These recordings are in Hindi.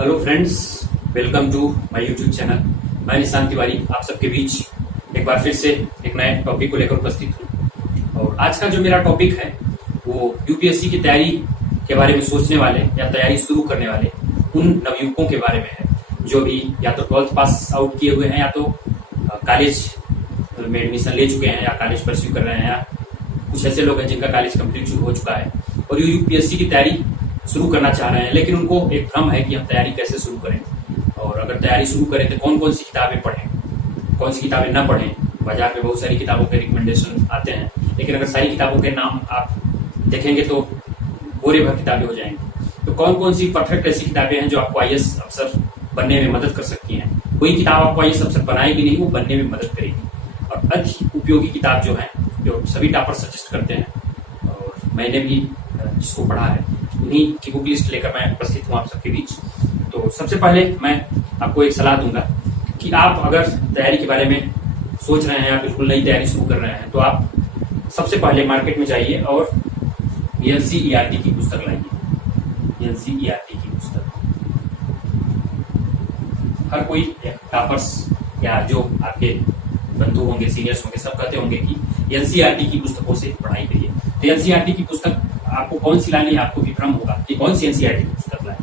Hello friends, welcome to my YouTube channel. मैं निशांत तिवारी आप सबके बीच एक बार फिर से एक नए टॉपिक को लेकर उपस्थित हूँ। और आज का जो मेरा टॉपिक है वो यूपीएससी की तैयारी के बारे में सोचने वाले या तैयारी शुरू करने वाले उन नवयुवकों के बारे में है जो भी या तो 12th पास आउट किए हुए हैं या तो कॉलेज में एडमिशन ले चुके हैं या कॉलेज परस्यू कर रहे हैं, या कुछ ऐसे लोग हैं जिनका कॉलेज कंप्लीट हो चुका है और ये यूपीएससी की तैयारी शुरू करना चाह रहे हैं, लेकिन उनको एक भ्रम है कि हम तैयारी कैसे शुरू करें और अगर तैयारी शुरू करें तो कौन कौन सी किताबें पढ़ें, कौन सी किताबें न पढ़ें। बाजार में बहुत सारी किताबों के रिकमेंडेशन आते हैं, लेकिन अगर सारी किताबों के नाम आप देखेंगे तो बोरे भर किताबें हो जाएंगी। तो कौन कौन सी परफेक्ट ऐसी किताबें हैं जो आपको आईएएस अफसर बनने में मदद कर सकती हैं। कोई किताब आपको आईएएस अफसर बनाएगी नहीं, वो बनने में मदद करेगी। और अति उपयोगी किताब जो है, जो सभी टॉपर सजेस्ट करते हैं और मैंने भी जिसको पढ़ा है, उन्हीं की बुक लिस्ट लेकर मैं उपस्थित हूँ आप सबके बीच। तो सबसे पहले मैं आपको एक सलाह दूंगा कि आप अगर तैयारी के बारे में सोच रहे हैं या बिल्कुल नई तैयारी शुरू कर रहे हैं तो आप सबसे पहले मार्केट में जाइए और एनसीईआरटी की पुस्तक लाइए। एनसीईआरटी की पुस्तक हर कोई टॉपर्स या जो आपके बंधु होंगे, सीनियर्स होंगे, सब कहते होंगे कि एनसीईआरटी की पुस्तकों से पढ़ाई करिए। तो एनसीईआरटी की पुस्तक आपको कौन सी लानी है, आपको भी भ्रम होगा कि कौन सी एनसीईआरटी की पुस्तक लाए।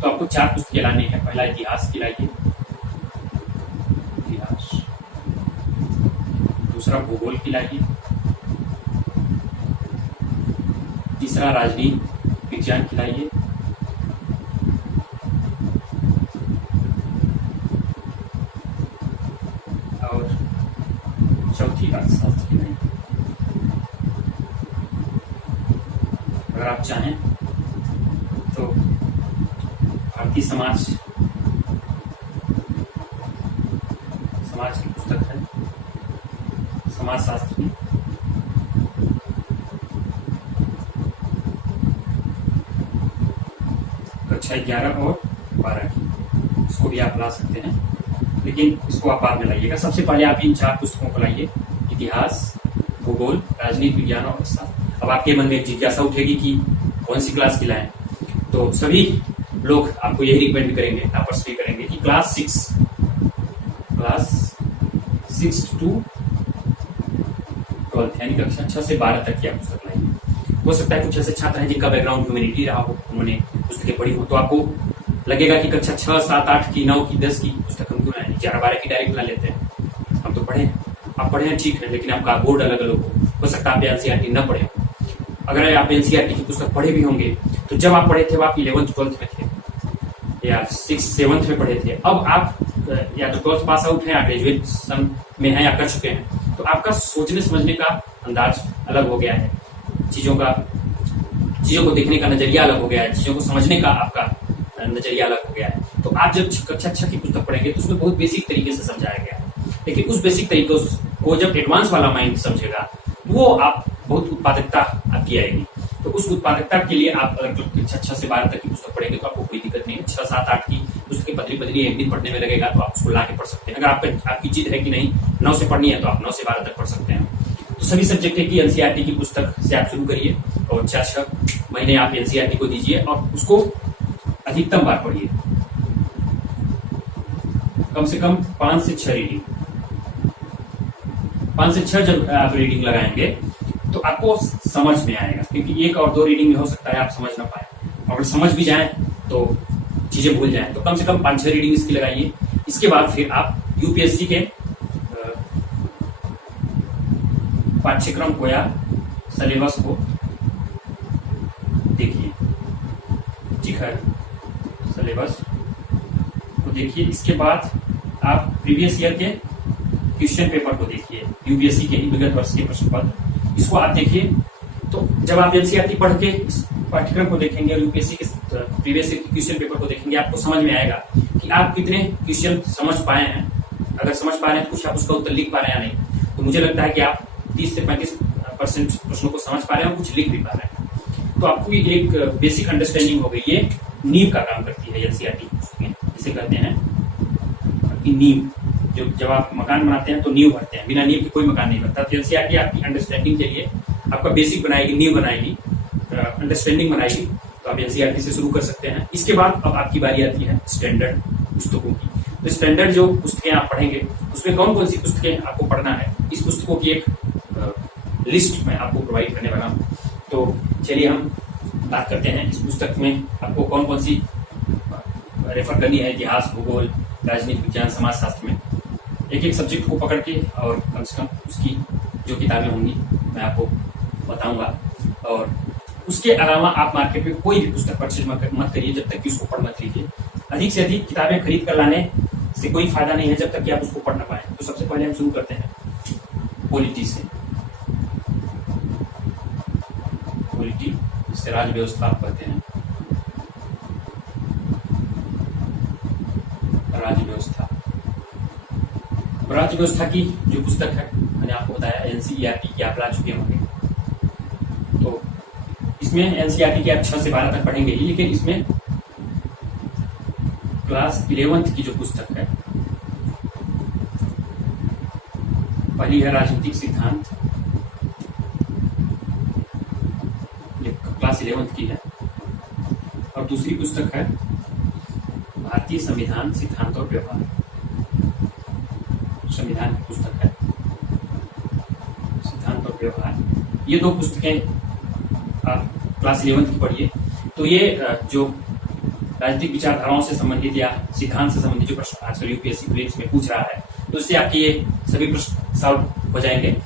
तो आपको 4 पुस्तकें लानी है। पहला इतिहास की लाइए, इतिहास। दूसरा भूगोल की लाइए। तीसरा राजनीति विज्ञान की लाइए। और चौथी अर्थशास्त्र की लाइए। अगर आप चाहें तो भारतीय समाज की पुस्तक है, समाजशास्त्र की। कक्षा 11 और 12 की, इसको भी आप ला सकते हैं, लेकिन इसको आप बाद में लाइएगा। सबसे पहले आप इन 4 पुस्तकों को लाइए, इतिहास, भूगोल, राजनीति विज्ञान और अर्थशास्त्र। अब आपके मन में एक जिज्ञासा उठेगी कि कौन सी क्लास की लाएं। तो सभी लोग आपको यही रिकमेंड करेंगे, टॉपर्स भी करेंगे कि क्लास 6 टू 12 यानी कक्षा 6 से 12 तक की आप पुस्तक लाइए। हो सकता है कुछ ऐसे छात्र हैं जिनका बैकग्राउंड ह्यूमैनिटी रहा हो, उन्होंने पुस्तकें पढ़ी हो, तो आपको लगेगा कि कक्षा 6, 7, 8 की, 9 की, 10 की पुस्तक हम क्यों लाएं, 11, 12 की डायरेक्ट ला लेते हैं। हम तो पढ़े, आप पढ़े हैं ठीक है, लेकिन आपका बोर्ड अलग अलग हो सकता है आप एनसीईआरटी न पढ़े हो। अगर आप एनसीईआरटी की पुस्तक पढ़े भी होंगे तो जब आप पढ़े थे वो आप 11th 12th में थे या 6th 7th में पढ़े थे। अब आप या तो 12th पास आउट है या ग्रेजुएशन में है या कर चुके हैं, तो आपका सोचने समझने का अंदाज अलग हो गया है, चीजों को देखने का नजरिया अलग हो गया है, चीजों को समझने का आपका नजरिया अलग हो गया है। तो आप जब कक्षा 6 की पुस्तक पढ़ेंगे तो उसमें बहुत बेसिक तरीके से समझाया गया है, लेकिन उस बेसिक तरीके को जब एडवांस वाला माइंड समझेगा वो आप बहुत उत्पादकता आपकी आएगी। तो उस उत्पादकता के लिए आप अगर कक्षा 6 से 12 तक की पुस्तक पढ़ेंगे तो आपको कोई दिक्कत नहीं है। 6, 7, 8 की पुस्तकें पतली एक दिन पढ़ने में लगेगा तो आप उसको ला के पढ़ सकते हैं। अगर आपकी जिद है कि नहीं 9 से पढ़नी है तो आप 9 से 12 तक पढ़ सकते हैं। तो सभी सब्जेक्ट की एनसीईआरटी की पुस्तक से आप शुरू करिए और 4-6 महीने आप एनसीईआरटी को दीजिए और उसको अधिकतम बार पढ़िए, कम से कम 5 से 6 रीडिंग। 5 से 6 जब आप रीडिंग लगाएंगे तो आपको समझ में आएगा, क्योंकि 1 और 2 रीडिंग में हो सकता है आप समझ ना पाए, अगर समझ भी जाएं तो चीजें भूल जाएं। तो कम से कम 5-6 रीडिंग इसकी लगाइए। इसके बाद फिर आप यूपीएससी के पाठ्यक्रम को या सिलेबस को देखिए, जिखर सिलेबस को देखिए। इसके बाद आप प्रीवियस ईयर के क्वेश्चन पेपर को देखिए, यूपीएससी के ही विगत वर्ष के प्रश्न पत्र, इसको आप देखिए। तो जब आप एनसीईआरटी पढ़ के इस पाठ्यक्रम को देखेंगे और यूपीएससी के प्रीवियस ईयर के क्वेश्चन पेपर को देखेंगे, आपको समझ में आएगा कि आप कितने क्वेश्चन समझ पाए हैं। अगर समझ पा रहे हैं तो कुछ आप उसका उत्तर लिख पा रहे हैं या नहीं। तो मुझे लगता है कि आप 30 से 35% प्रश्नों को समझ पा रहे हैं और कुछ लिख भी पा रहे हैं। तो आपको एक बेसिक अंडरस्टैंडिंग हो गई। ये नींव का काम करती है एनसीईआरटी, जिसे कहते हैं नींव। जब आप मकान बनाते हैं तो नींव भरते हैं, बिना नींव के कोई मकान नहीं बनता। तो एनसीईआरटी आपकी अंडरस्टैंडिंग के लिए आपका बेसिक बनाएगी, नींव बनाएगी, अंडरस्टैंडिंग बनाएगी। तो आप एनसीईआरटी से शुरू कर सकते हैं। इसके बाद अब आपकी बारी आती है स्टैंडर्ड पुस्तकों की। तो स्टैंडर्ड जो पुस्तकें आप पढ़ेंगे उसमें कौन कौन सी पुस्तकें आपको पढ़ना है, इस पुस्तकों की एक लिस्ट मैं आपको प्रोवाइड करने वाला हूँ। तो चलिए हम बात करते हैं इस पुस्तक में आपको कौन कौन सी रेफर करनी है। इतिहास, भूगोल, राजनीति विज्ञान, समाज शास्त्र में एक एक सब्जेक्ट को पकड़ के और कम से कम उसकी जो किताबें होंगी मैं आपको बताऊंगा। और उसके अलावा आप मार्केट में कोई भी पुस्तक परचेज मत करिए जब तक कि उसको पढ़ मत लीजिए। अधिक से अधिक किताबें खरीद कर लाने से कोई फायदा नहीं है जब तक कि आप उसको पढ़ ना पाए। तो सबसे पहले हम शुरू करते हैं पॉलिटी से। पॉलिटी जिससे राज्य व्यवस्था आप कहते हैं, राज्य व्यवस्था। राज्य व्यवस्था की जो पुस्तक है मैंने आपको बताया एनसीईआरटी की आप ला चुके होंगे। तो इसमें एनसीईआरटी की आप 6 से 12 तक पढ़ेंगे ही, लेकिन इसमें क्लास 11th की जो पुस्तक है, पहली है राजनीतिक सिद्धांत, ये क्लास 11th की है। और दूसरी पुस्तक है भारतीय संविधान सिद्धांत और व्यवहार, संविधान की पुस्तक है सिद्धांत और व्यवहार। ये 2 पुस्तकें आप क्लास 11th की पढ़िए। तो ये जो राजनीतिक विचारधाराओं से संबंधित या सिद्धांत से संबंधित जो प्रश्न आजकल यूपीएससी प्रीलिम्स में पूछ रहा है, तो इससे आपके ये सभी प्रश्न सॉल्व हो जाएंगे।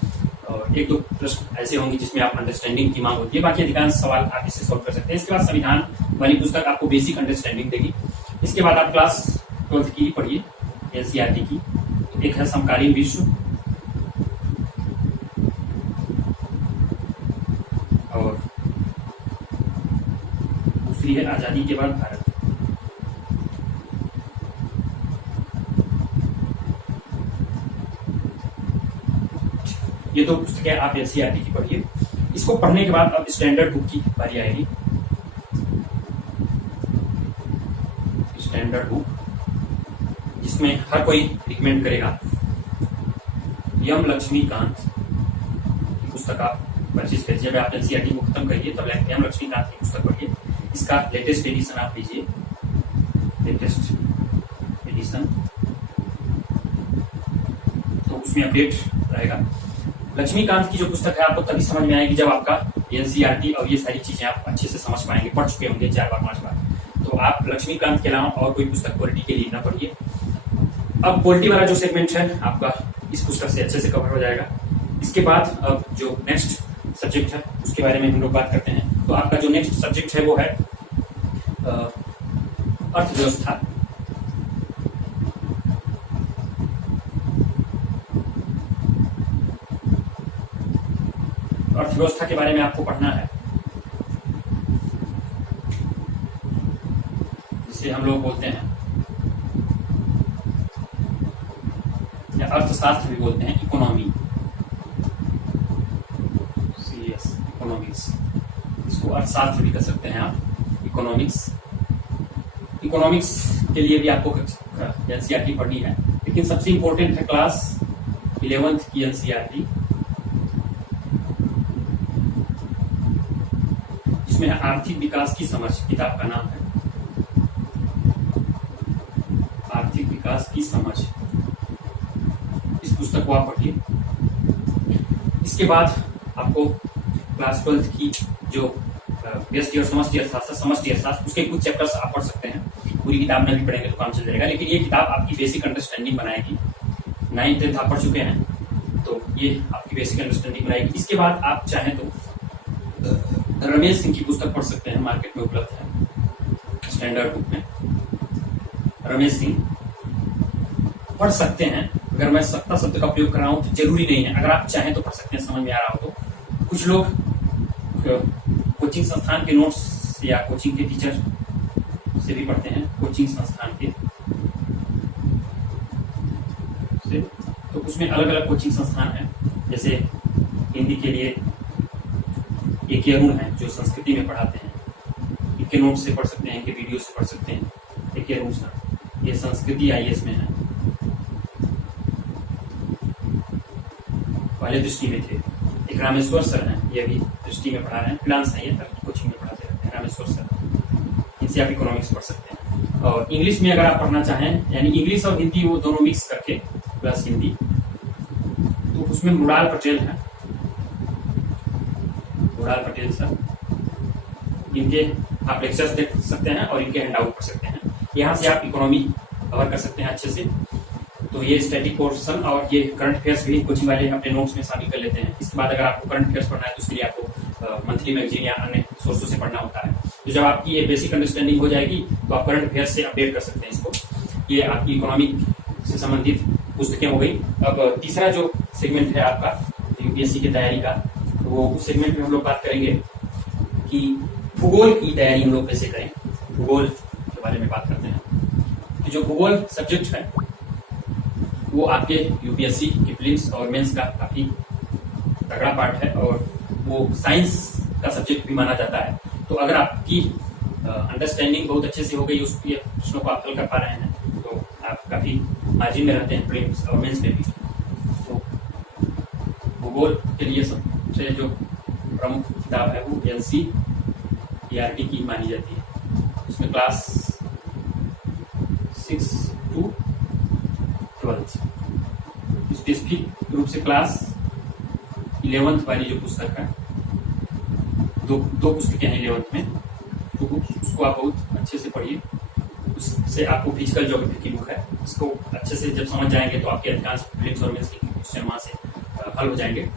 और 1-2 प्रश्न ऐसे होंगे जिसमें आप अंडरस्टैंडिंग की मांग होती है, बाकी अधिकांश सवाल आप इससे सॉल्व कर सकते हैं। इसके बाद संविधान वाली पुस्तक आपको बेसिक अंडरस्टैंडिंग देगी। इसके बाद आप क्लास 12th की पढ़िए एनसीईआरटी की। तो एक है समकालीन विश्व, और दूसरी है आजादी के बाद भारत। ये 2 पुस्तकें आप एनसीईआरटी की पढ़िए। इसको पढ़ने के बाद अब स्टैंडर्ड बुक की बारी आएगी। स्टैंडर्ड बुक जिसमें हर कोई रिकमेंड करेगा, यम लक्ष्मीकांत की पुस्तक आप परचेज करिए। जब आप एनसीईआरटी को खत्म करिए तब यम लक्ष्मीकांत की पुस्तक पढ़िए। इसका लेटेस्ट एडिशन आप लीजिए, लेटेस्ट एडिशन, तो उसमें अपडेट रहेगा। लक्ष्मीकांत की जो पुस्तक है आपको तभी समझ में आएगी जब आपका एनसीईआरटी और ये सारी चीजें आप अच्छे से समझ पाएंगे, पढ़ चुके होंगे 4 बार 5 बार। तो आप लक्ष्मीकांत के अलावा और कोई पुस्तक पॉलिटी के लिए ना पढ़िए। अब पॉलिटी वाला जो सेगमेंट है आपका इस पुस्तक से अच्छे से कवर हो जाएगा। इसके बाद अब जो नेक्स्ट सब्जेक्ट है उसके बारे में हम लोग बात करते हैं। तो आपका जो नेक्स्ट सब्जेक्ट है वो है अर्थव्यवस्था। अर्थव्यवस्था के बारे में आपको पढ़ना है, जिसे हम लोग बोलते हैं या अर्थशास्त्र भी बोलते हैं, इकोनॉमी, सीरियस इकोनॉमिक्स। इसको अर्थशास्त्र भी कह सकते हैं आप, इकोनॉमिक्स। इकोनॉमिक्स के लिए भी आपको एनसीईआरटी पढ़नी है, लेकिन सबसे इंपॉर्टेंट है क्लास 11th की एनसीईआरटी, इसमें आर्थिक विकास की समझ, किताब का नाम है आर्थिक विकास की समझ। इस पुस्तक को आप पढ़िए। इसके बाद आपको क्लास 12th की जो व्यष्टि और समष्टि अर्थशास्त्र, समष्टि अर्थशास्त्र, उसके कुछ चैप्टर्स आप पढ़ सकते हैं। पूरी किताब में भी पढ़ेंगे तो काम चल जाएगा, लेकिन ये किताब आपकी बेसिक अंडरस्टैंडिंग बनाएगी। 9th 10th आप पढ़ चुके हैं तो ये आपकी बेसिक अंडरस्टैंडिंग बनाएगी। इसके बाद आप चाहें तो रमेश सिंह की पुस्तक पढ़ सकते हैं, मार्केट में उपलब्ध है स्टैंडर्ड बुक में। रमेश सिंह पढ़ सकते हैं। अगर मैं सत्ता शब्द का उपयोग कर रहा हूं तो जरूरी नहीं है, अगर आप चाहें तो पढ़ सकते हैं, समझ में आ रहा हो तो। कुछ लोग कोचिंग संस्थान के नोट्स या कोचिंग के टीचर से भी पढ़ते हैं, कोचिंग संस्थान के से। तो उसमें अलग अलग कोचिंग संस्थान है, जैसे हिंदी के लिए एक अरुण है जो संस्कृति में पढ़ाते हैं, इनके नोट से पढ़ सकते हैं, इनके वीडियो से पढ़ सकते हैं। एक अरुण सर, ये संस्कृति आईएएस में है, पहले दृष्टि में थे। एक रामेश्वर सर हैं, ये भी दृष्टि में पढ़ा रहे हैं, फ्रीलांस है, ये कोचिंग में पढ़ाते रहते हैं, रामेश्वर सर। इनसे आप इकोनॉमिक्स पढ़ सकते हैं। और इंग्लिश में अगर आप पढ़ना चाहें, यानी इंग्लिश और हिंदी वो दोनों मिक्स करके प्लस हिंदी, तो उसमें मुराल पटेल है, मुराल पटेल सर, इनके आप लेक्चर्स देख सकते हैं और इनके हैंड आउट पढ़ सकते हैं। यहाँ से आप इकोनॉमी कवर कर सकते हैं अच्छे से। तो ये स्टैटिक पोर्शन और ये करंट अफेयर्स भी कोचिंग वाले अपने नोट्स में शामिल कर लेते हैं। इसके बाद अगर आपको करंट अफेयर्स पढ़ना है तो उसके लिए आपको मंथली मैगजीन या अन्य सोर्सों से पढ़ना होता है। तो जब आपकी ये बेसिक अंडरस्टैंडिंग हो जाएगी तो आप करंट अफेयर्स से अपडेट कर सकते हैं इसको। ये आपकी इकोनॉमिक से संबंधित पुस्तकें हो गई। अब तीसरा जो सेगमेंट है आपका यूपीएससी की तैयारी का, तो वो उस सेगमेंट में हम लोग बात करेंगे कि भूगोल की तैयारी हम लोग कैसे करें। भूगोल के बारे में बात करते हैं। तो जो भूगोल सब्जेक्ट है वो आपके यूपीएससी के प्रीलिम्स और मेंस का काफी तगड़ा पार्ट है और वो साइंस का सब्जेक्ट भी माना जाता है। तो अगर आपकी अंडरस्टैंडिंग बहुत अच्छे से हो गई, उसके प्रश्नों को आप हल कर पा रहे हैं, तो आप काफी मार्जिन में रहते हैं प्रीलिम्स और मेंस में भी। तो भूगोल के लिए सबसे जो प्रमुख किताब है वो एनसीईआरटी की मानी जाती है। उसमें क्लास 6 to 12 स्पेसिफिक रूप से क्लास 11th वाली जो पुस्तक है, दो पुस्तकें हैं 11th में, तो उसको आप बहुत अच्छे से पढ़िए। उससे आपको फिजिकल ज्योग्राफी की बुक है, इसको अच्छे से जब समझ जाएंगे तो आपके अधिकांश प्रीलिम्स और मेंस के क्वेश्चन वहां से हल हो जाएंगे।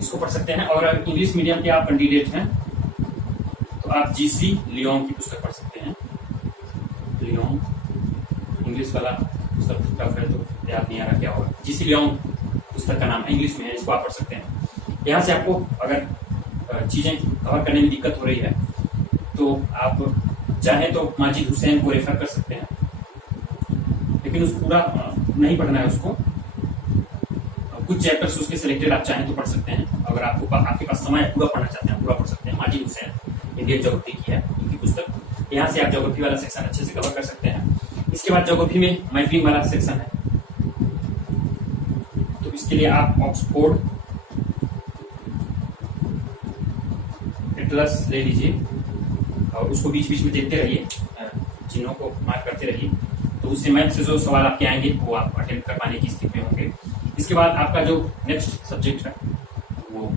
इसको पढ़ सकते हैं। और अगर इंग्लिश मीडियम के आप कैंडिडेट हैं तो आप जीसी लियोंग की पुस्तक पढ़ सकते हैं। लियोंग इंग्लिश वाला पुस्तक टफ है तो याद नहीं आ रहा क्या होगा। जीसी लियोंग पुस्तक का नाम है, इंग्लिश में है, इसको आप पढ़ सकते हैं। यहाँ से आपको अगर चीजें कवर करने में दिक्कत हो रही है तो आप चाहें तो माजिद हुसैन को रेफर कर सकते हैं, लेकिन उस पूरा नहीं पढ़ना है उसको। कुछ चैप्टर्स उसके सिलेक्टेड आप चाहें तो पढ़ सकते हैं। अगर आपके पास समय पूरा पढ़ना चाहते हैं, पूरा पढ़ सकते हैं। माजिद हुसैन इंडियन ज्योग्राफी की है इनकी पुस्तक। यहाँ से आप ज्योग्राफी वाला सेक्शन अच्छे से कवर कर सकते हैं। इसके बाद ज्योग्राफी में मैपिंग वाला सेक्शन है, तो इसके लिए आप ऑक्सफोर्ड एटलस ले लीजिए और उसको बीच बीच में देखते रहिए, चिन्हों को मार्क करते रहिए, तो उससे मैथ से जो सवाल आपके आएंगे वो आप अटेम्प्ट कर पाने की स्थिति में होंगे। इसके बाद आपका जो नेक्स्ट सब्जेक्ट है वो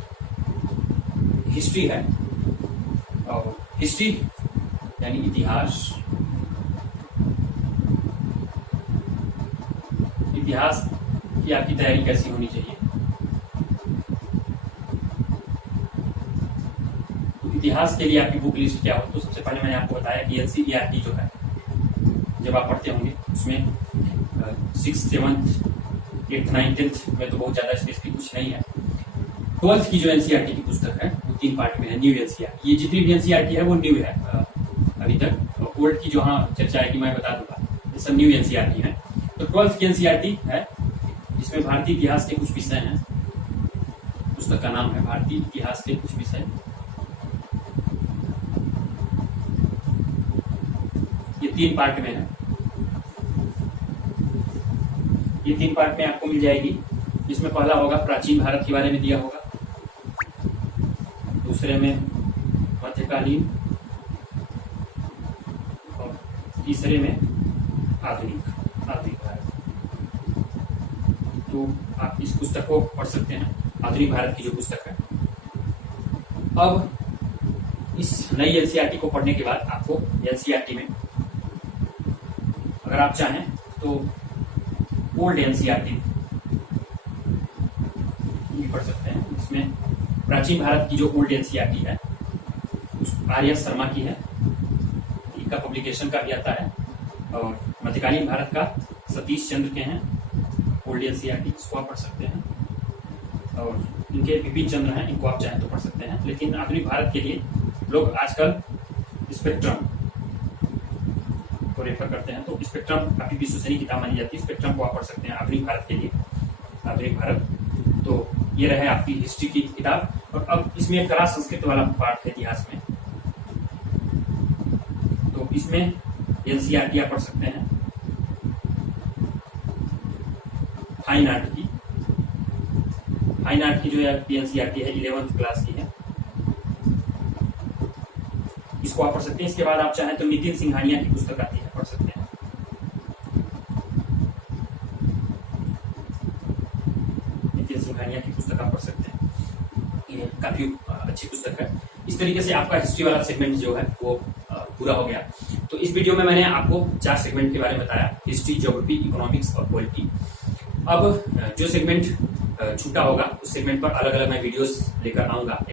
हिस्ट्री है। और हिस्ट्री यानी इतिहास। इतिहास की आपकी तैयारी कैसी होनी चाहिए? तो इतिहास के लिए आपकी बुक लिस्ट क्या हो? तो सबसे पहले मैंने आपको बताया कि एनसीईआरटी जो है जब आप पढ़ते होंगे उसमें 6th 7th 8th 9th 10th में तो बहुत ज्यादा स्पेसिफिक कुछ नहीं है। 12th की जो एनसीईआरटी की पुस्तक है वो 3 पार्ट में है। न्यू एनसीईआरटी, ये जितनी भी एनसीईआरटी है वो न्यू है अभी तक। ओल्ड की जो हाँ चर्चा है कि मैं बता दूंगा, ये सब न्यू एनसीईआरटी है। तो 12th की एनसीईआरटी है जिसमें भारतीय इतिहास के कुछ विषय हैं। पुस्तक का नाम है भारतीय इतिहास के कुछ विषय। ये 3 पार्ट में है। ये 3 पार्ट में आपको मिल जाएगी। इसमें पहला होगा प्राचीन भारत के बारे में दिया होगा, दूसरे में मध्यकालीन और तीसरे में आधुनिक भारत। तो आप इस पुस्तक को पढ़ सकते हैं, आधुनिक भारत की जो पुस्तक है। अब इस नई एनसीईआरटी को पढ़ने के बाद आपको एनसीईआरटी में अगर आप चाहें तो ओल्ड एनसीईआरटी पढ़ सकते हैं। इसमें प्राचीन भारत की जो ओल्ड एनसीईआरटी है उस आर्य शर्मा की है, इनका पब्लिकेशन का भी आता है। और मध्यकालीन भारत का सतीश चंद्र के हैं ओल्ड एनसीईआरटी, इसको आप पढ़ सकते हैं। और इनके विपिन चंद्र हैं, इनको आप चाहें तो पढ़ सकते हैं। लेकिन आधुनिक भारत के लिए लोग आजकल स्पेक्ट्रम को रेफर करते हैं, तो स्पेक्ट्रम काफी विश्वसनीय किताब मानी जाती है। स्पेक्ट्रम को आप पढ़ सकते हैं आधुनिक भारत के लिए। आधुनिक भारत, तो ये रहे आपकी हिस्ट्री की किताब। और अब इसमें कला संस्कृत वाला पार्ट है इतिहास में, तो इसमें एनसीईआरटी आप पढ़ सकते हैं। फाइन आर्ट की जो एनसीईआरटी है 11th क्लास की है, इसको उसको आप पढ़ सकते हैं। इसके बाद आप चाहें तो नितिन सिंघानिया की पुस्तक आती है, पढ़ सकते हैं। नितिन सिंघानिया की पुस्तक आप पढ़ सकते हैं, ये काफी अच्छी पुस्तक है। इस तरीके से आपका हिस्ट्री वाला सेगमेंट जो है वो पूरा हो गया। तो इस वीडियो में मैंने आपको 4 सेगमेंट के बारे में बताया, हिस्ट्री, ज्योग्राफी, इकोनॉमिक्स और पॉलिटी। अब जो सेगमेंट छूटा होगा उस सेगमेंट पर अलग अलग मैं वीडियोस लेकर आऊंगा।